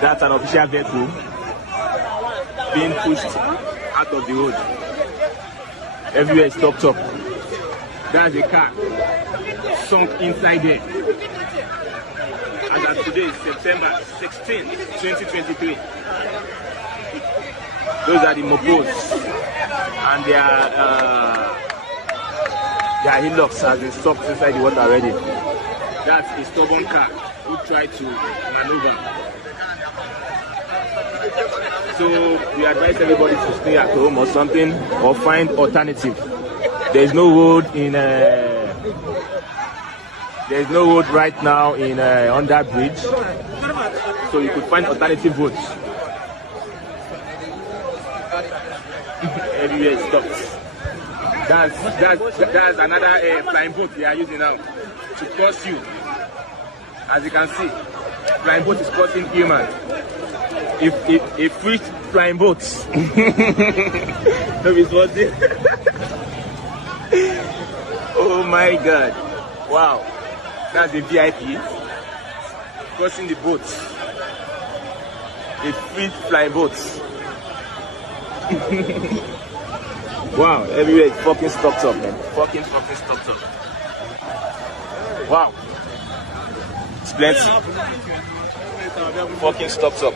That's an official vehicle being pushed out of the road. Everywhere is stopped up. That's a car sunk inside there. As of today is September 16, 2023. Those are the mopos, and their hillocks has been stuck inside the water already. That's a stubborn car who tried to maneuver. So we advise everybody to stay at home or something, or find alternative. There is no road in. There is no road right now in on that bridge, so you could find alternative routes. Everywhere is stopped. That's another flying boat they are using now to cross you. As you can see, flying boat is crossing human. If free flying boats. Oh my God! Wow, that's a VIP crossing the boat. A free flying boat. Wow, everywhere is fucking stocked up, man. Fucking stocked up. Wow. It's plenty. Fucking stocked up.